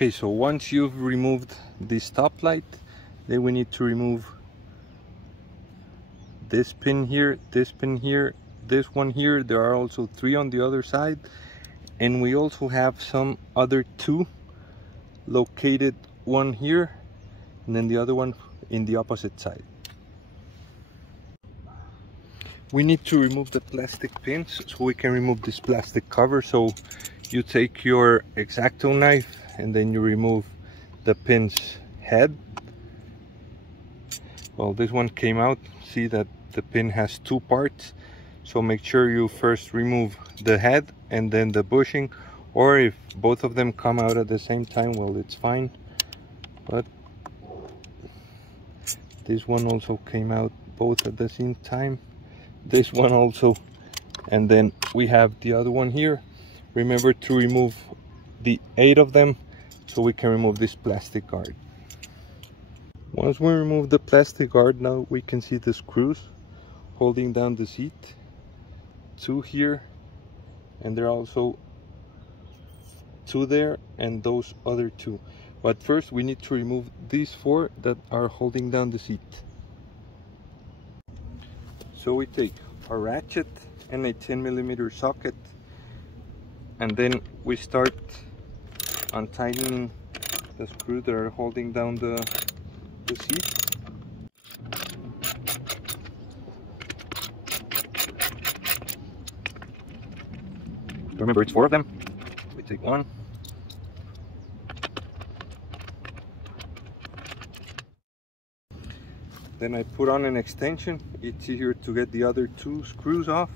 Okay, so once you've removed the stoplight, then we need to remove this pin here, this pin here, this one here. There are also 3 on the other side, and we also have some other 2 located, one here and then the other one in the opposite side. We need to remove the plastic pins so we can remove this plastic cover. So you take your X-Acto knife and then you remove the pin's head. Well, this one came out. See that the pin has 2 parts, so make sure you first remove the head and then the bushing, or if both of them come out at the same time, well, it's fine. But this one also came out both at the same time, this one also, and then we have the other one here. Remember to remove the 8 of them so we can remove this plastic guard. Once we remove the plastic guard, now we can see the screws holding down the seat. 2 here, and there are also 2 there, and those other 2. But first we need to remove these 4 that are holding down the seat. So we take a ratchet and a 10mm socket, and then we start untightening the screws that are holding down the seat. Remember, it's 4 of them. We take 1. Then I put on an extension. It's easier to get the other 2 screws off.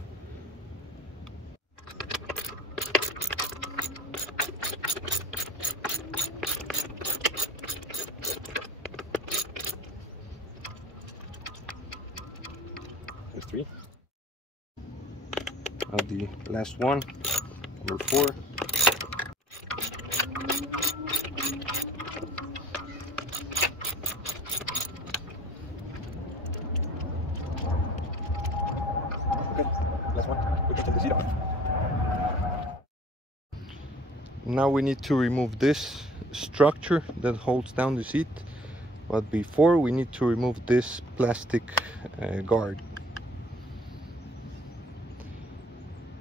There's 3. Now the last one, number 4. Now we need to remove this structure that holds down the seat, but before we need to remove this plastic guard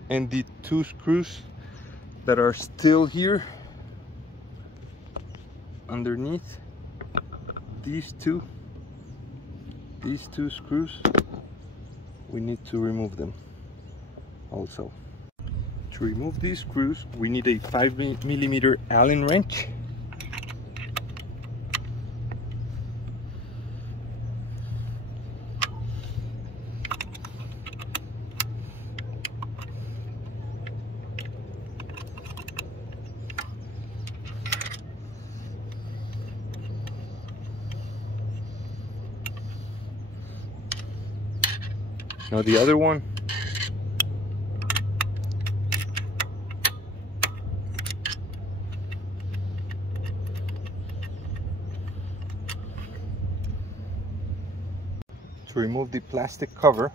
and the 2 screws that are still here underneath. These two screws, we need to remove them also. To remove these screws, we need a 5mm Allen wrench. Now the other one, to remove the plastic cover,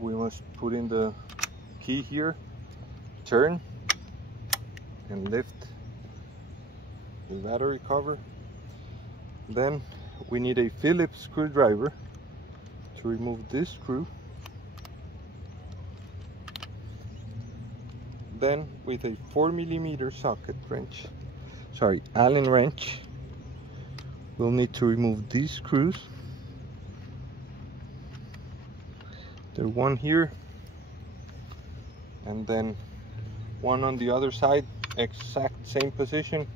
we must put in the key here, turn and lift the battery cover. Then we need a Phillips screwdriver to remove this screw. Then with a 4mm socket wrench, Allen wrench, we'll need to remove these screws. There's one here and then one on the other side, exact same position.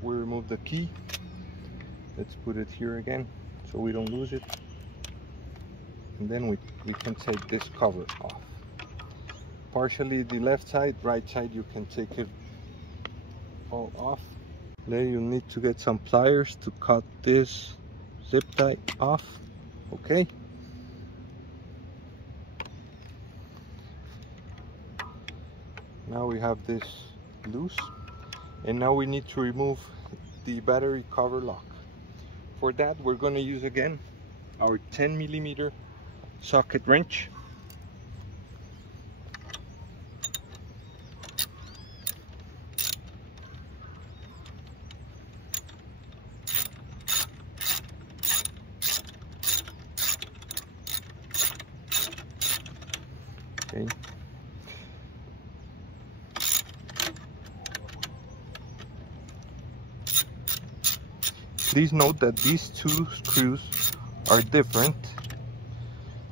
We remove the key. Let's put it here again so we don't lose it. And then we can take this cover off. Partially the left side, right side you can take it all off. Then you need to get some pliers to cut this zip tie off. Okay. Now we have this loose, and now we need to remove the battery cover lock. For that we're going to use again our 10mm socket wrench. Please note that these two screws are different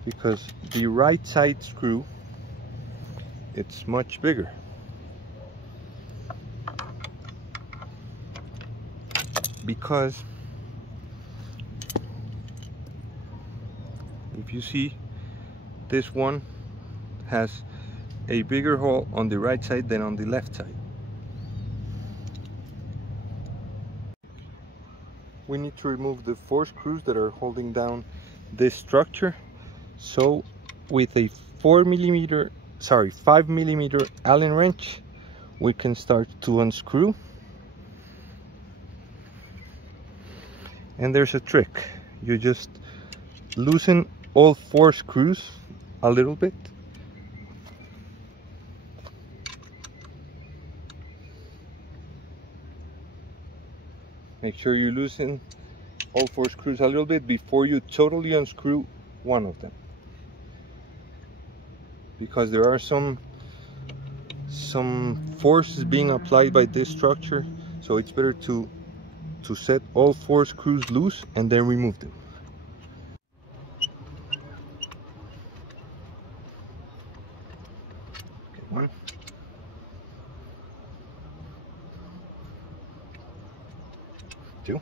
because the right side screw, it's much bigger. Because if you see, this one has a bigger hole on the right side than on the left side. We need to remove the 4 screws that are holding down this structure. So with a 5 millimeter Allen wrench, we can start to unscrew. And there's a trick. You just loosen all 4 screws a little bit. Make sure you loosen all 4 screws a little bit before you totally unscrew one of them. Because there are some forces being applied by this structure, so it's better to set all 4 screws loose and then remove them. Okay, 1, 2,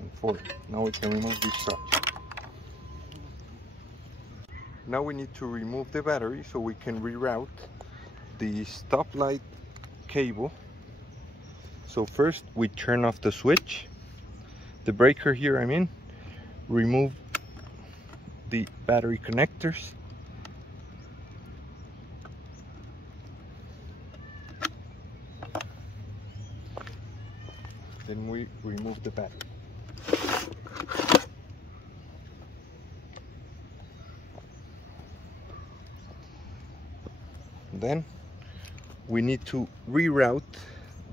and 4. Now we can remove this structure. Now we need to remove the battery so we can reroute the stoplight cable. So first we turn off the switch, the breaker here I mean, remove the battery connectors, then we remove the battery. Then we need to reroute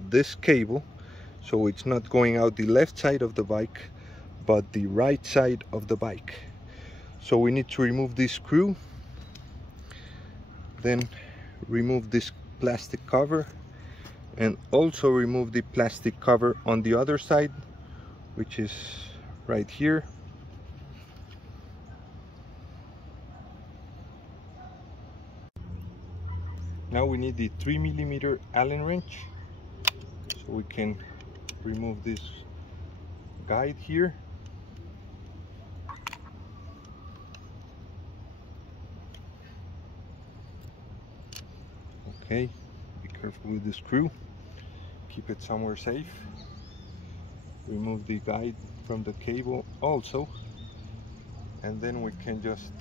this cable so it's not going out the left side of the bike but the right side of the bike. So we need to remove this screw, then remove this plastic cover, and also remove the plastic cover on the other side, which is right here. Now we need the 3 millimeter Allen wrench, so we can remove this guide here. Okay, be careful with the screw, keep it somewhere safe. Remove the guide from the cable also, and then we can just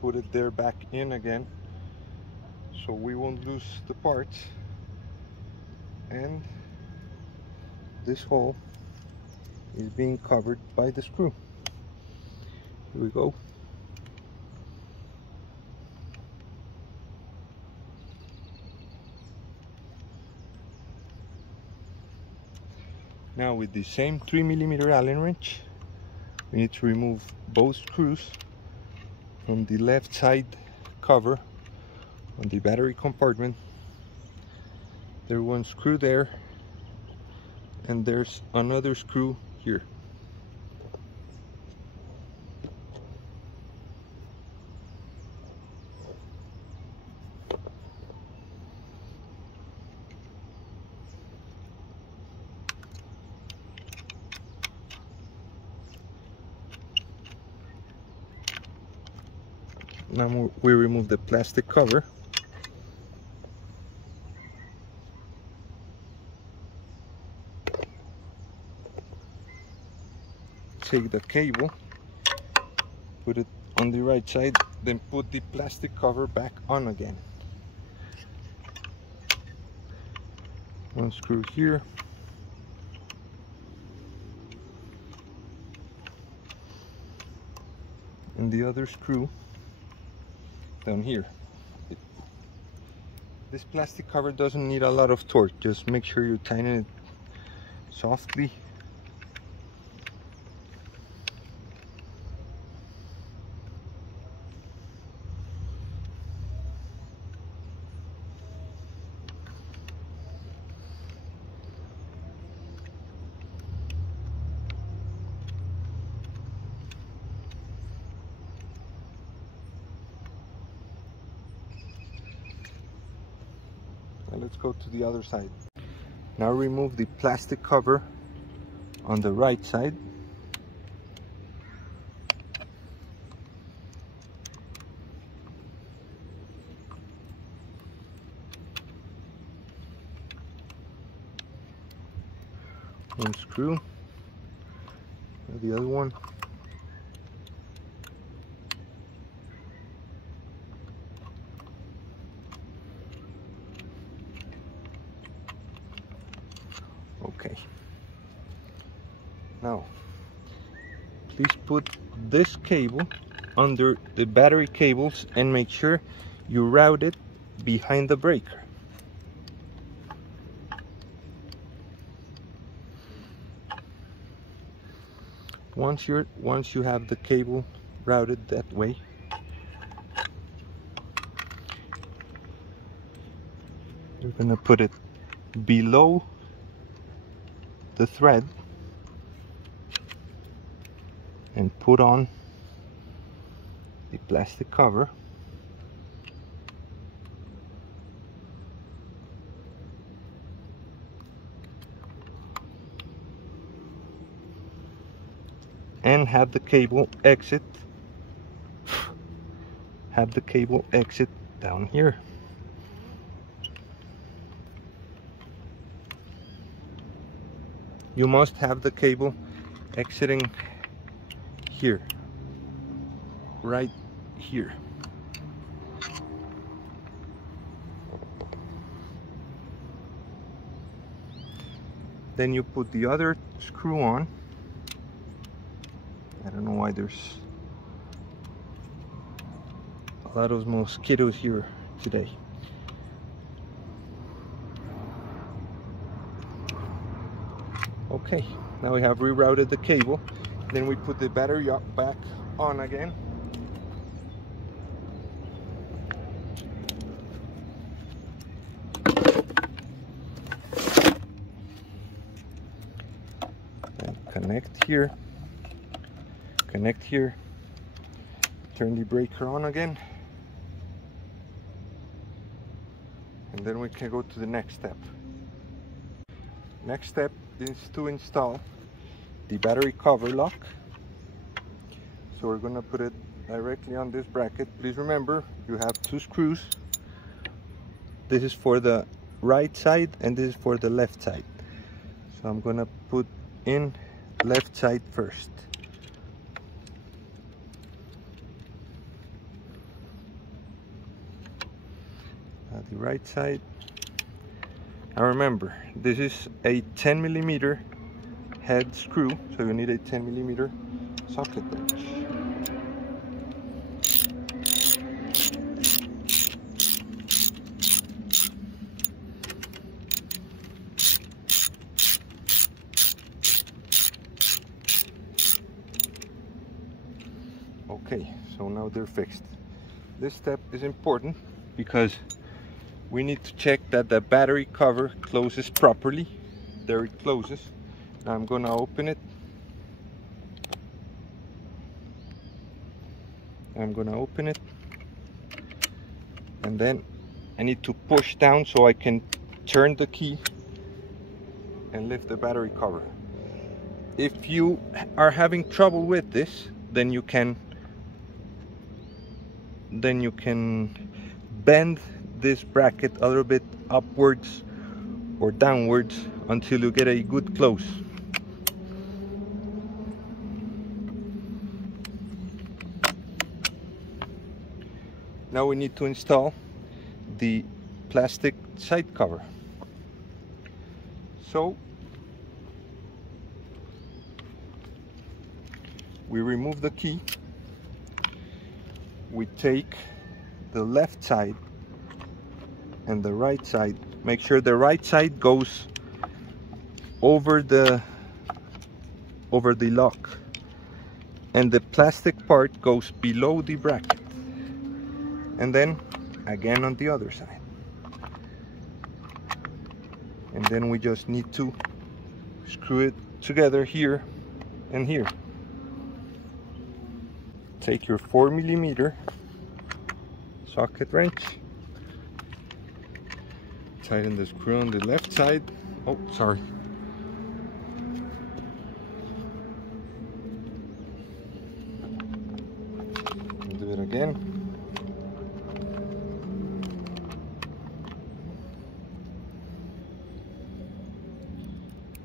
put it there back in again so we won't lose the parts. And this hole is being covered by the screw. Here we go. Now with the same 3 millimeter Allen wrench, we need to remove both screws from the left side cover on the battery compartment. There's one screw there, and there's another screw here. Now we remove the plastic cover. Take the cable, put it on the right side, then put the plastic cover back on again. One screw here, and the other screw down here. This plastic cover doesn't need a lot of torque, just make sure you tighten it softly. let's go to the other side. Now remove the plastic cover on the right side. One screw, the other one. Okay. Now, please put this cable under the battery cables and make sure you route it behind the breaker. Once you have the cable routed that way, you're gonna put it below the thread and put on the plastic cover. And have the cable exit down here. You must have the cable exiting here, right here. Then you put the other screw on. I don't know why there's a lot of mosquitoes here today. Okay, now we have rerouted the cable. Then we put the battery back on again. And connect here. Connect here. Turn the breaker on again. And then we can go to the next step. Next step is to install the battery cover lock. So we're going to put it directly on this bracket. Please remember, you have two screws. This is for the right side and this is for the left side. So I'm going to put in left side first. The right side. Now remember, this is a 10mm head screw, so you need a 10mm socket wrench. Okay, so now they're fixed. This step is important because we need to check that the battery cover closes properly. There it closes. Now I'm going to open it. I'm going to open it. And then I need to push down so I can turn the key and lift the battery cover. If you are having trouble with this, then you can bend this bracket a little bit upwards or downwards until you get a good close. Now we need to install the plastic side cover. So we remove the key, we take the left side and the right side. Make sure the right side goes over the lock and the plastic part goes below the bracket, and then again on the other side. And then we just need to screw it together here and here. Take your 4mm socket wrench, tighten the screw on the left side. Oh, sorry. Do it again.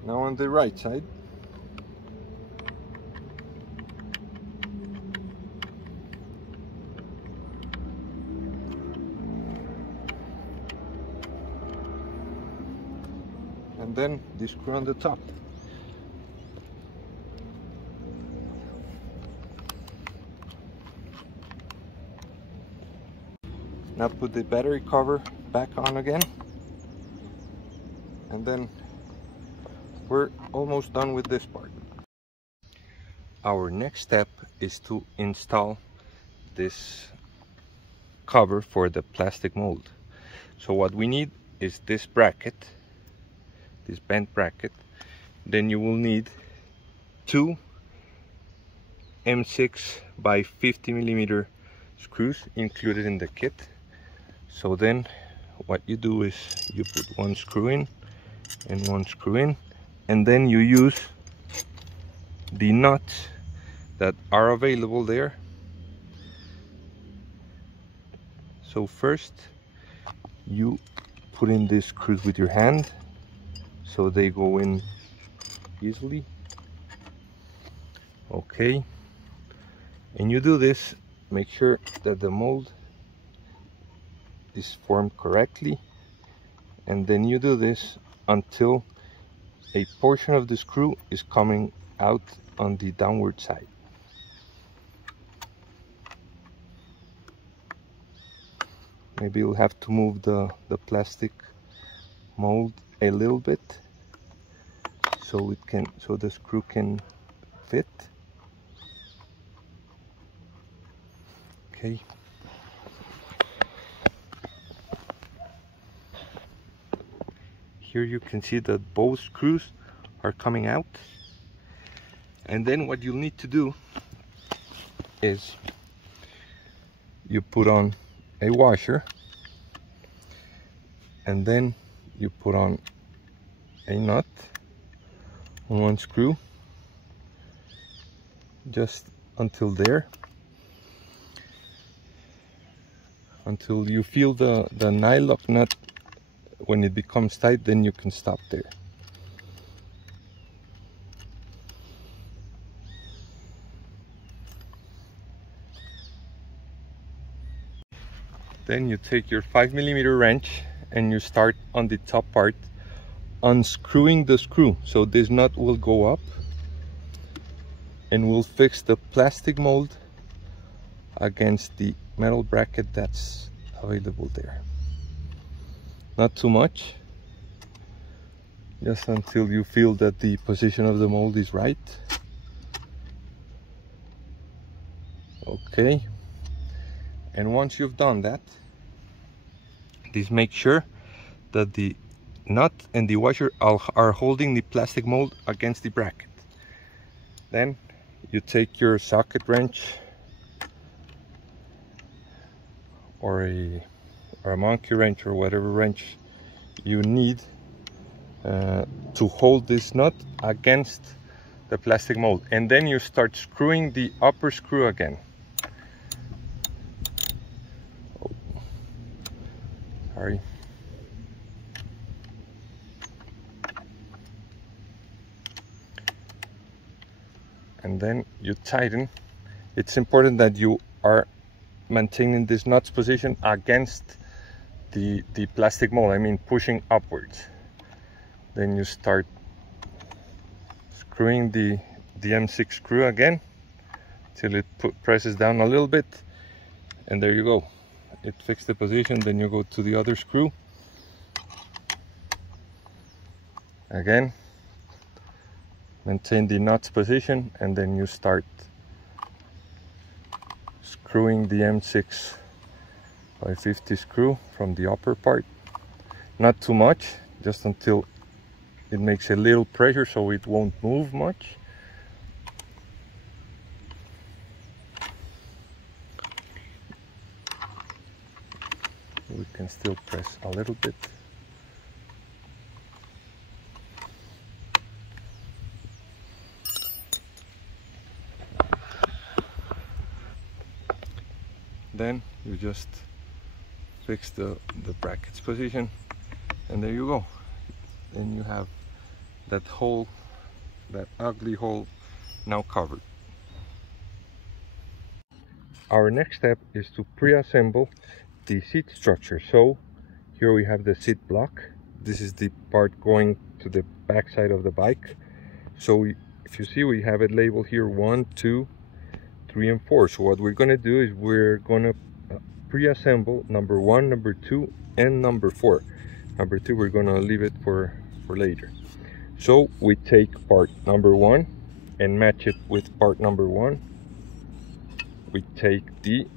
Now on the right side. And then the screw on the top. Now put the battery cover back on again, and then we're almost done with this part. Our next step is to install this cover for the plastic mold. So what we need is this bracket, this bent bracket. Then you will need two M6 by 50 millimeter screws included in the kit. So then what you do is you put one screw in and one screw in, and then you use the nuts that are available there. So first you put in these screws with your hand so they go in easily. Okay, and you do this, make sure that the mold is formed correctly, and then you do this until a portion of the screw is coming out on the downward side. Maybe you'll have to move the plastic mold a little bit so the screw can fit. Okay. Here you can see that both screws are coming out. And then what you'll need to do is you put on a washer, and then you put on a nut on one screw just until there, until you feel the nylock nut. When it becomes tight, then you can stop there. Then you take your 5 millimeter wrench and you start on the top part, unscrewing the screw so this nut will go up, and we'll fix the plastic mold against the metal bracket that's available there. Not too much, just until you feel that the position of the mold is right. Okay, and once you've done that, please make sure that the nut and the washer are holding the plastic mold against the bracket. Then you take your socket wrench or a monkey wrench or whatever wrench you need to hold this nut against the plastic mold, and then you start screwing the upper screw again. Oh, sorry. And then you tighten. It's important that you are maintaining this nut's position against the plastic mold, I mean pushing upwards. Then you start screwing the M6 screw again till it presses down a little bit, and there you go, it fixed the position. Then you go to the other screw again, maintain the nut's position, and then you start screwing the M6 by 50 screw from the upper part. Not too much, just until it makes a little pressure so it won't move much. We can still press a little bit. then you just fix the brackets position, and there you go. Then you have that hole, that ugly hole, now covered. Our next step is to pre-assemble the seat structure. So here we have the seat block. This is the part going to the back side of the bike. So if you see, we have it labeled here 1, 2, 3, and 4. So what we're going to do is we're going to pre-assemble number 1, number 2, and number 4. Number 2 we're going to leave it for later. So we take part number 1 and match it with part number 1. We take the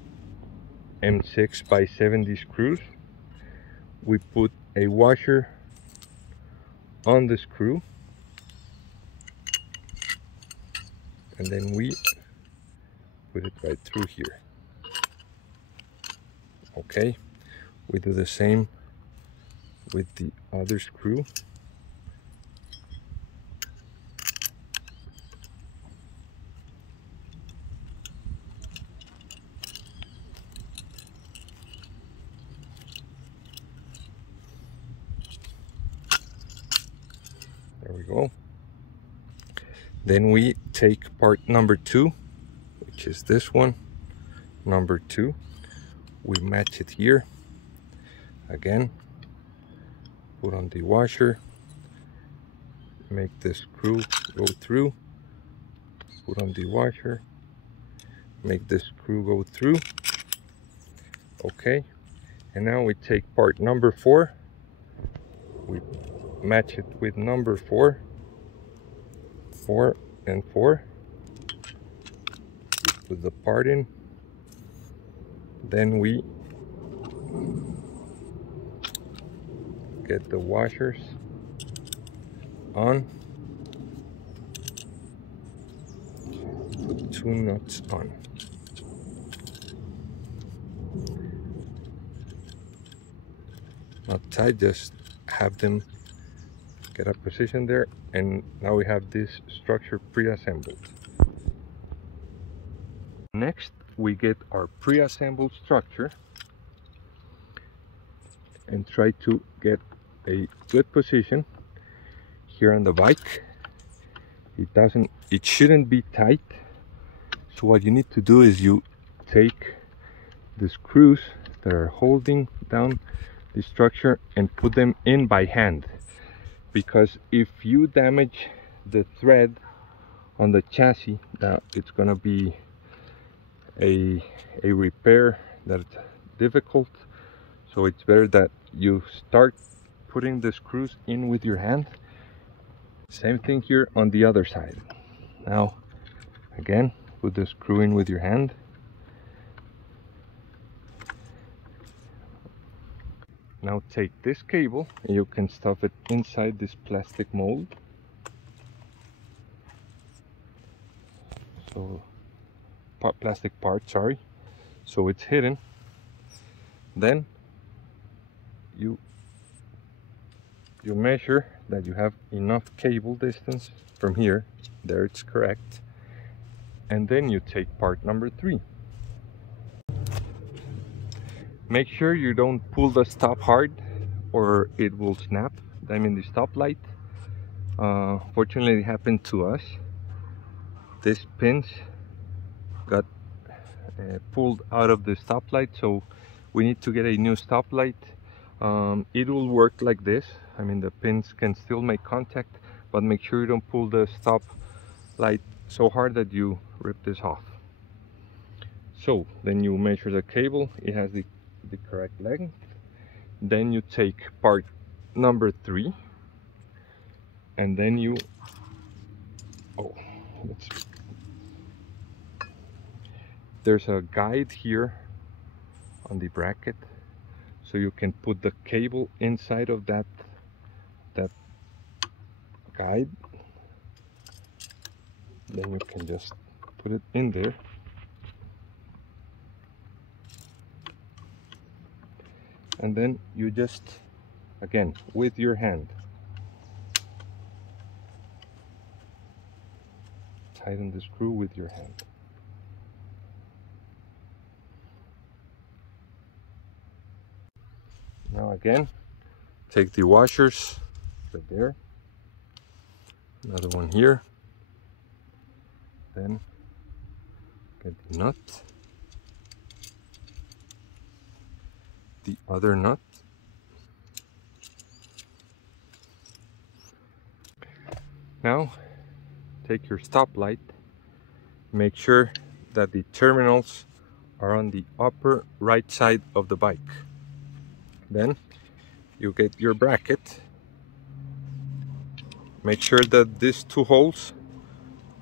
M6 by 70 screws. We put a washer on the screw, and then we put it right through here. Okay, we do the same with the other screw. There we go. Then we take part number 2, which is this one, number 2. We match it here. Again, put on the washer, make the screw go through, put on the washer, make the screw go through. Okay, and now we take part number 4, we match it with number 4, 4 and 4. We put the part in, then we get the washers on, put 2 nuts on. Not tight, just have them get a position there, and now we have this structure pre-assembled. Next, we get our pre-assembled structure and try to get a good position here on the bike. It shouldn't be tight. So what you need to do is you take the screws that are holding down the structure and put them in by hand, because if you damage the thread on the chassis, that it's gonna be a repair that's difficult. So it's better that you start putting the screws in with your hand. Same thing here on the other side. Now again, put the screw in with your hand. Now take this cable and you can stuff it inside this plastic mold. So plastic part, sorry. So it's hidden. Then you measure that you have enough cable distance from here. There, it's correct. And then you take part number 3. Make sure you don't pull the stop hard or it will snap. I mean the stoplight. Fortunately it happened to us. This pins got pulled out of the stoplight, so we need to get a new stoplight. It will work like this. I mean the pins can still make contact, but make sure you don't pull the stop light so hard that you rip this off. So then you measure the cable, it has the correct length. Then you take part number 3 and then you there's a guide here on the bracket, so you can put the cable inside of that guide. Then you can just put it in there. And then you just, again, with your hand, tighten the screw with your hand. Now again, take the washers right there, another one here, then get the nut, the other nut, now take your stoplight, make sure that the terminals are on the upper right side of the bike. Then you get your bracket, make sure that these two holes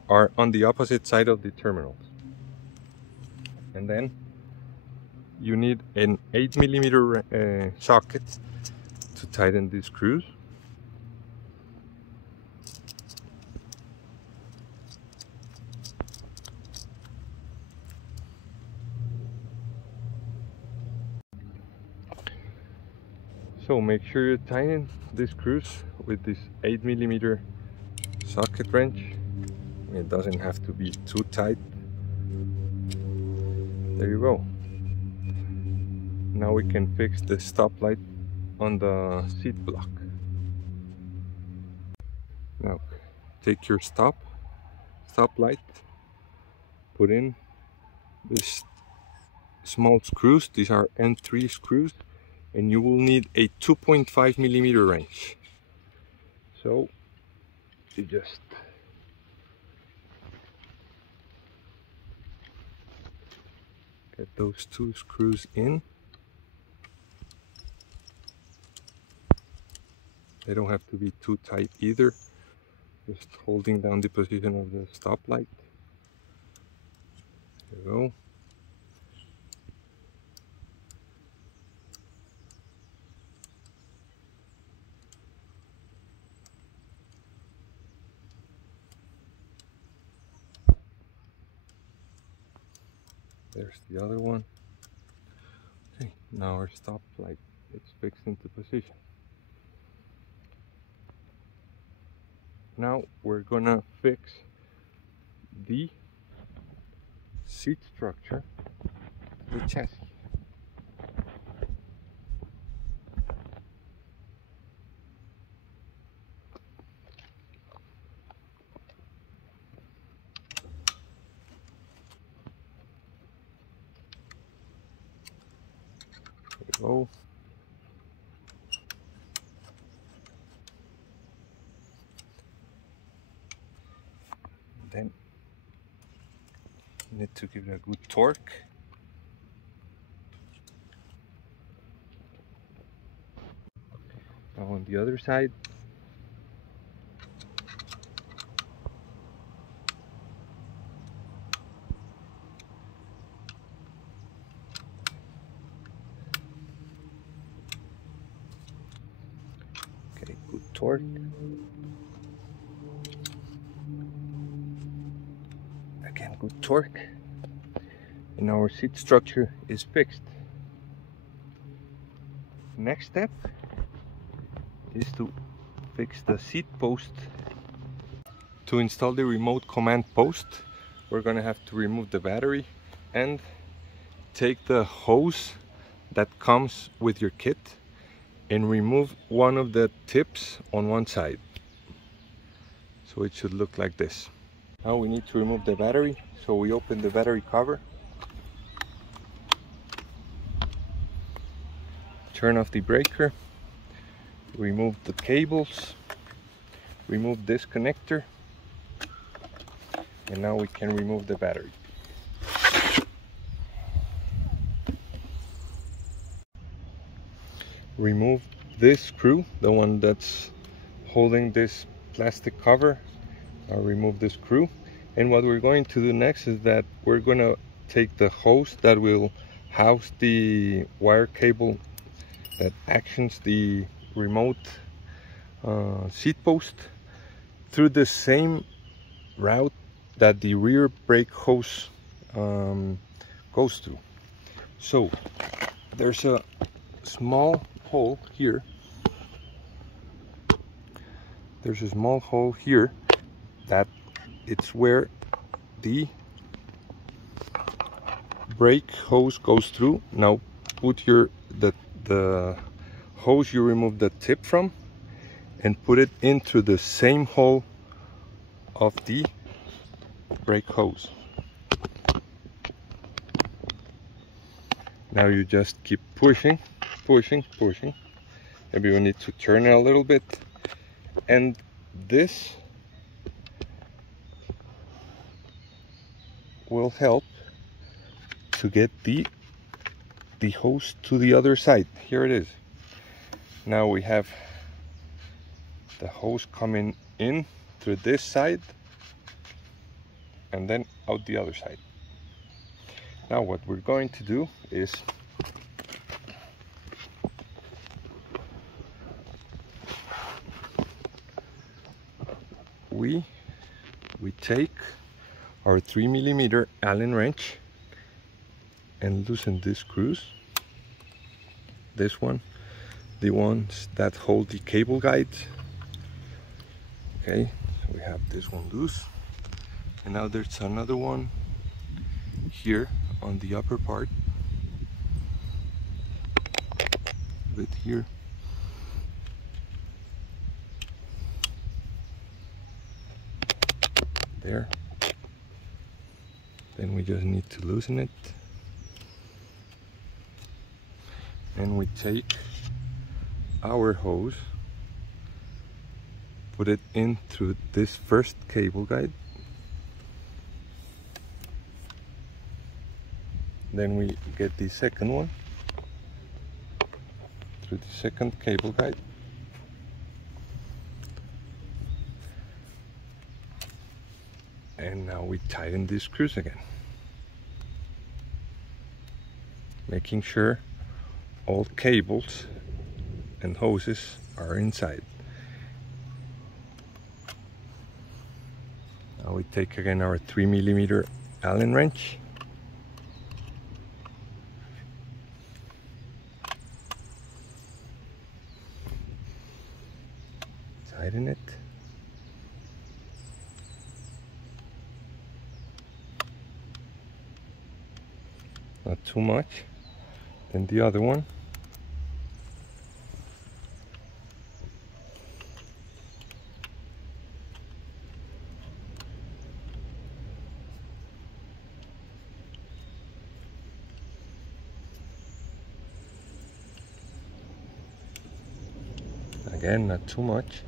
are on the opposite side of the terminals, and then you need an 8mm socket to tighten these screws. So make sure you tighten these screws with this 8mm socket wrench. It doesn't have to be too tight. There you go. Now we can fix the stoplight on the seat block. Now take your stoplight, put in these small screws. These are N3 screws, and you will need a 2.5mm wrench. So you just get those two screws in. They don't have to be too tight either, just holding down the position of the stoplight. There you go. There's the other one. Okay, now our stoplight is fixed into position. Now we're gonna fix the seat structure, the chassis. There we go. Then you need to give it a good torque. Now on the other side, okay, good torque. Again, good torque. And our seat structure is fixed. Next step is to fix the seat post. To install the remote command post, we're gonna have to remove the battery and take the hose that comes with your kit and remove one of the tips on one side. So it should look like this. Now we need to remove the battery, so we open the battery cover, turn off the breaker, remove the cables, remove this connector, and now we can remove the battery. Remove this screw, the one that's holding this plastic cover. I'll remove the screw, and what we're going to do next is that we're going to take the hose that will house the wire cable that actions the remote seat post through the same route that the rear brake hose goes through. So there's a small hole here. There's a small hole here that it's where the brake hose goes through. Now put the hose you remove the tip from and put it into the same hole of the brake hose. Now you just keep pushing. Maybe we need to turn it a little bit, and this will help to get the hose to the other side. Here it is. Now we have the hose coming in through this side and then out the other side. Now what we're going to do is we take our 3mm Allen wrench and loosen these screws. This one, the ones that hold the cable guides. Okay, so we have this one loose, and now there's another one here on the upper part, right here. There. Then we just need to loosen it. And we take our hose, put it in through this first cable guide. Then we get the second one through the second cable guide. And now we tighten these screws again, making sure all cables and hoses are inside. Now we take again our 3mm Allen wrench, tighten it, not too much. Then the other one. Again, not too much.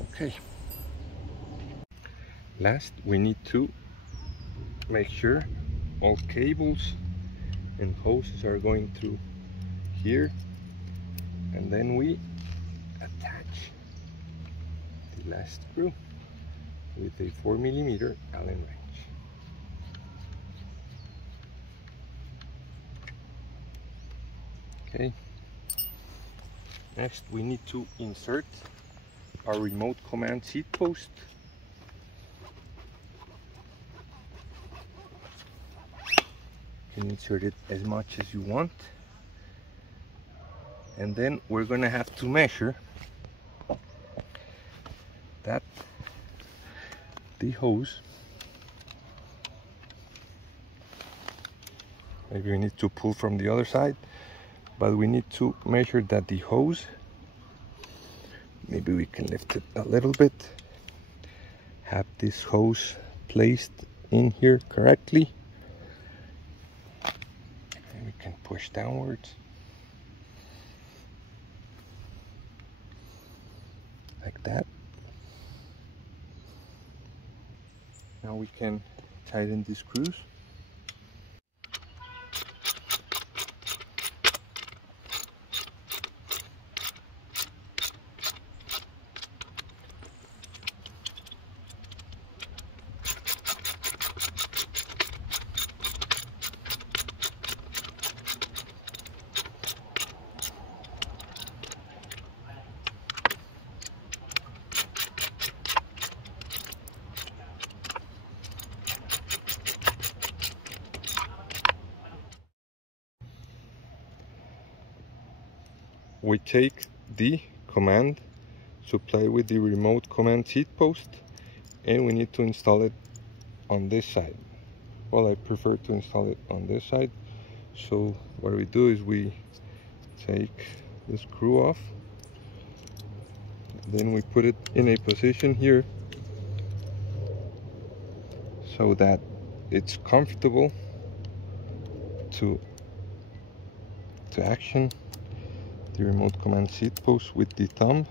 Okay. Last, we need to make sure all cables and hoses are going through here, and then we attach the last screw with a 4mm Allen wrench. Okay. Next, we need to insert our remote command seat post. You can insert it as much as you want, and then we're gonna have to measure that the hose, maybe we need to pull from the other side, but we need to measure that the hose, maybe we can lift it a little bit, have this hose placed in here correctly, and we can push downwards like that. Now we can tighten the screws. We take the command supplied with the remote command seat post, and we need to install it on this side. Well, I prefer to install it on this side So what we do is we take the screw off, then we put it in a position here so that it's comfortable to action the remote command seat post with the thumb,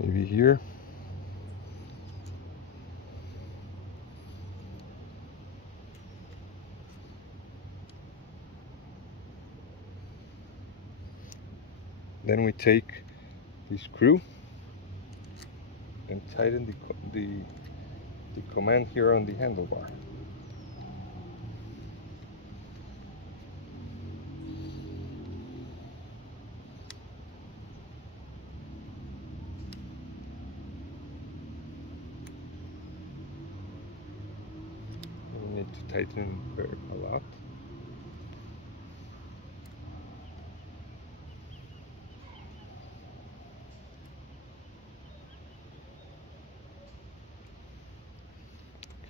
maybe here. Then we take the screw and tighten the command here on the handlebar. We need to tighten a lot.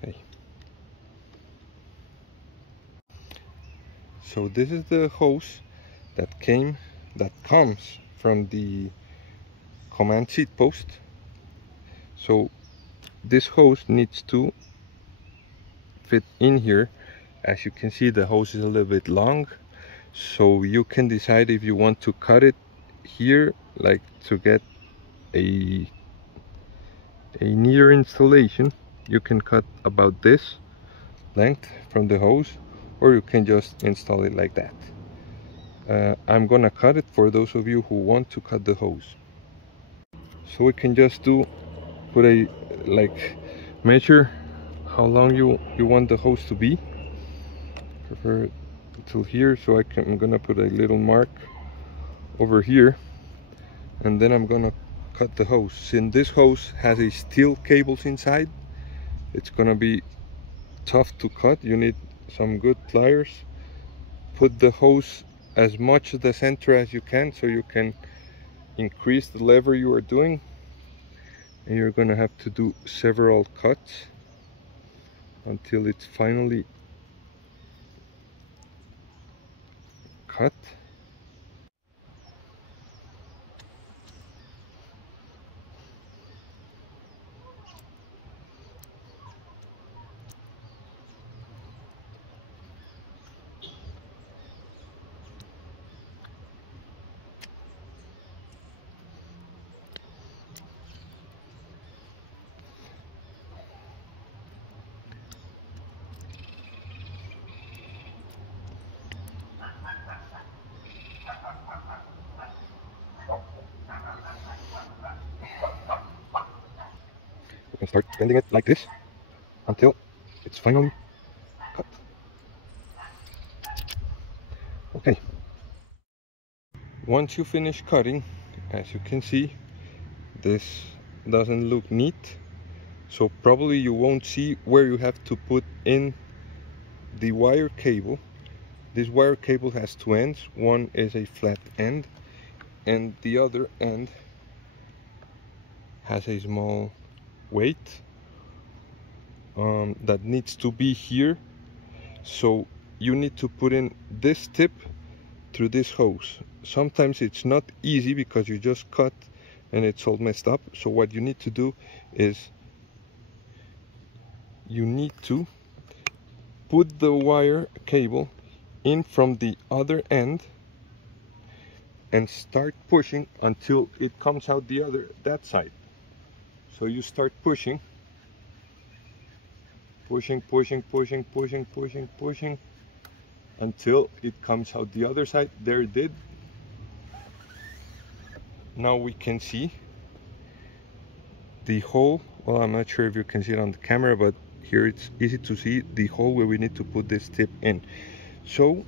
Okay. So this is the hose that comes from the command seat post. So this hose needs to fit in here. As you can see, the hose is a little bit long, so you can decide if you want to cut it here, like to get a neater installation. You can cut about this length from the hose, or you can just install it like that. I'm gonna cut it for those of you who want to cut the hose. So we can just put a measure how long you want the hose to be. Prefer until here, so I'm gonna put a little mark over here, and then I'm gonna cut the hose. Since this hose has a steel cables inside, it's gonna be tough to cut. You need some good pliers. Put the hose as much to the center as you can, so you can increase the lever you are doing, and you're gonna have to do several cuts until it's finally cut. You can start bending it like this until it's finally cut. Okay. Once you finish cutting, as you can see, this doesn't look neat, so probably you won't see where you have to put in the wire cable. This wire cable has two ends. One is a flat end, and the other end has a small weight that needs to be here. So you need to put in this tip through this hose. Sometimes it's not easy because you just cut and it's all messed up. So what you need to do is you need to put the wire cable in from the other end and start pushing until it comes out that side. So you start pushing until it comes out the other side. There it did. Now we can see the hole. Well, I'm not sure if you can see it on the camera, but here it's easy to see the hole where we need to put this tip in. So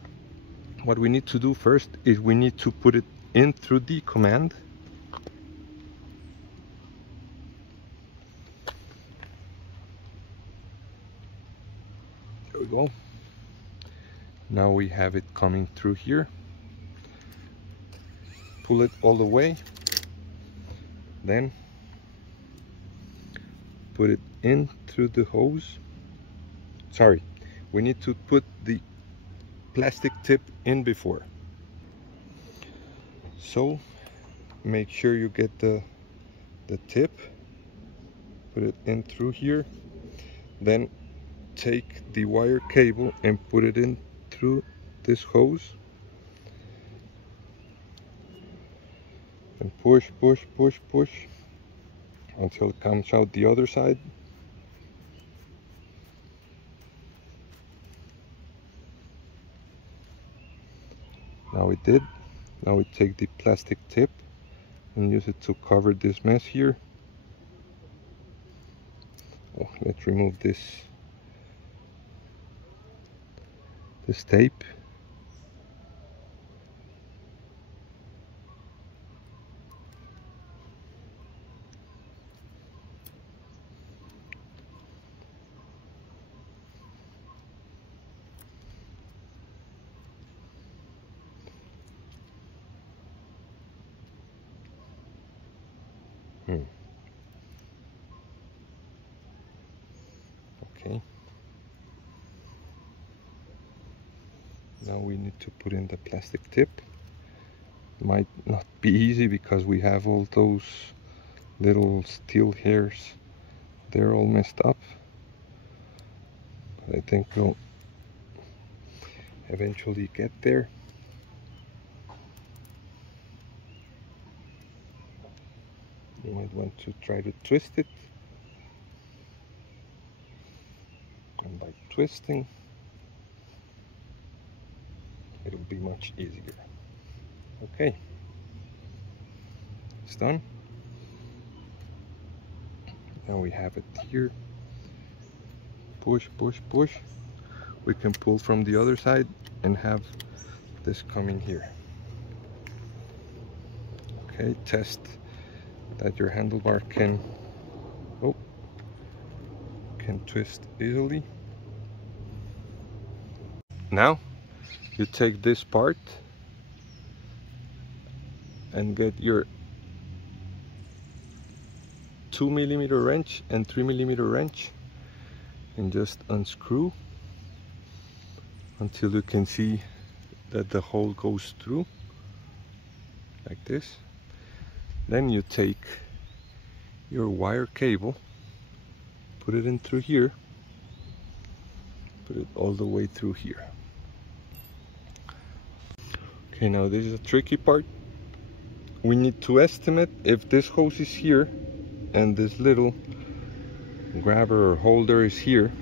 what we need to do first is we need to put it in through the command. There we go. Now we have it coming through here. Pull it all the way, then put it in through the hose. Sorry, we need to put the plastic tip in before. So make sure you get the tip, put it in through here, then take the wire cable and put it in through this hose, and push until it comes out the other side. Now it did. Now we take the plastic tip and use it to cover this mess here. Oh, let's remove this tape. Okay. Now we need to put in the plastic tip. Might not be easy because we have all those little steel hairs. They're all messed up. But I think we'll eventually get there. You might want to try to twist it. And by twisting, it'll be much easier. Okay, it's done. Now we have it here. Push. We can pull from the other side and have this coming here. Okay, test that your handlebar can twist easily. Now you take this part and get your 2mm wrench and 3mm wrench and just unscrew until you can see that the hole goes through like this. Then you take your wire cable, put it in through here, put it all the way through here. Okay, now this is a tricky part. We need to estimate if this hose is here and this little grabber or holder is here,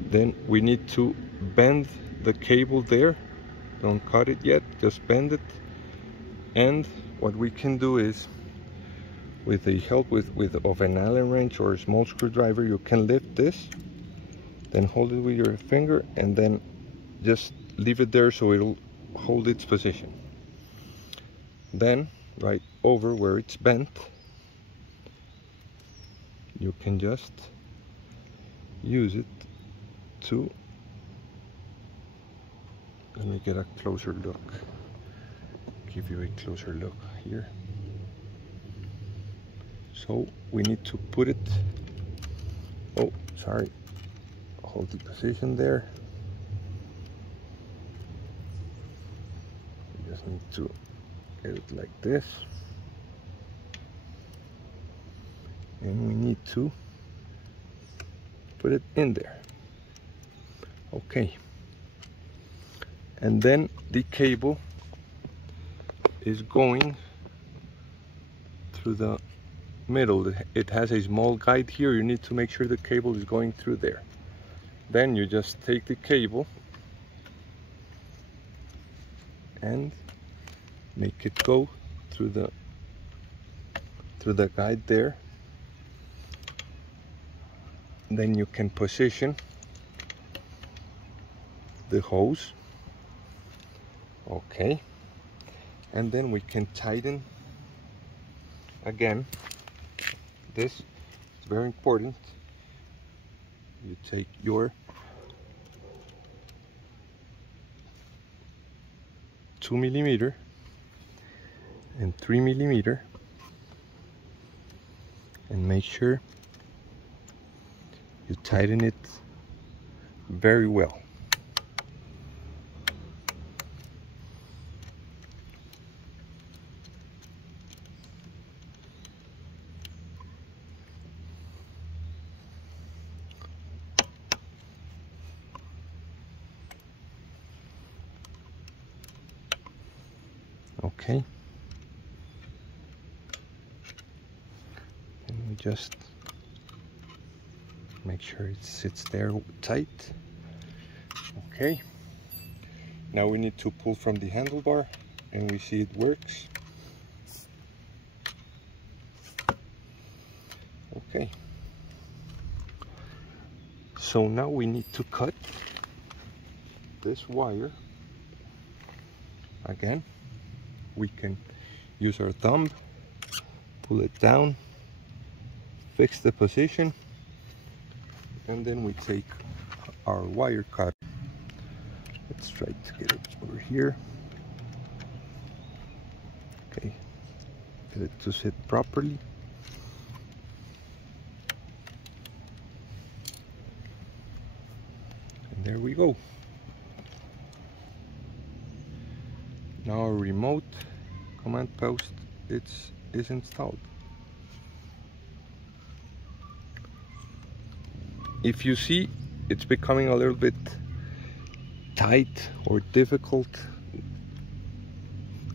then we need to bend the cable there. Don't cut it yet, just bend it. And what we can do is, with the help of an Allen wrench or a small screwdriver, you can lift this, then hold it with your finger, and then just leave it there so it'll hold its position. Then right over where it's bent, you can just use it to, let me get a closer look, give you a closer look here. So we need to put it, oh sorry, hold the position there. We just need to get it like this, and we need to put it in there. Okay, and then the cable is going through the middle. It has a small guide here. You need to make sure the cable is going through there. Then you just take the cable and make it go through the guide there. Then you can position the hose. Okay, and then we can tighten again. This is very important. You take your 2mm and 3mm and make sure you tighten it very well. Okay. And we just make sure it sits there tight. Okay. Now we need to pull from the handlebar, and we see it works. Okay. So now we need to cut this wire. Again, we can use our thumb, pull it down, fix the position, and then we take our wire cut. Let's try to get it over here. Okay, get it to sit properly. And there we go. Now our remote command post is installed. If you see it's becoming a little bit tight or difficult,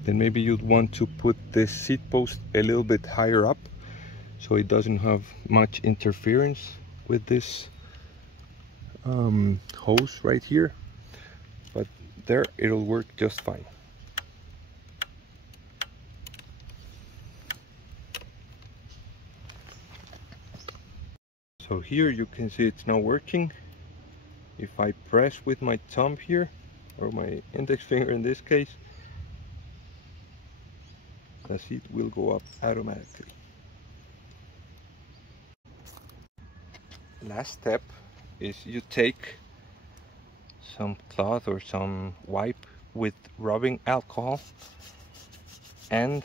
then maybe you'd want to put this seat post a little bit higher up so it doesn't have much interference with this hose right here, but there it'll work just fine. So here you can see it's now working. If I press with my thumb here, or my index finger in this case, the seat will go up automatically. Last step is you take some cloth or some wipe with rubbing alcohol and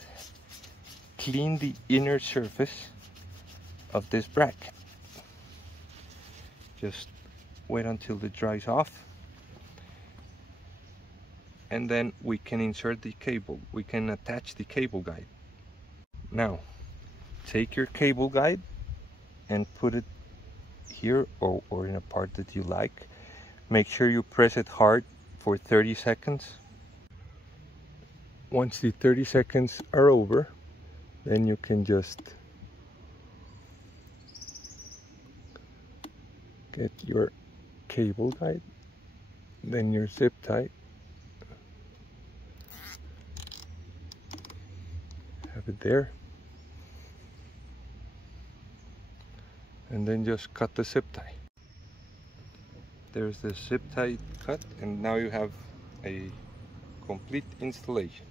clean the inner surface of this bracket. Just wait until it dries off, and then we can insert the cable. We can attach the cable guide. Now take your cable guide and put it here or in a part that you like. Make sure you press it hard for 30 seconds. Once the 30 seconds are over, then you can just get your cable guide, then your zip tie, have it there, and then just cut the zip tie. There's the zip tie cut, and now you have a complete installation.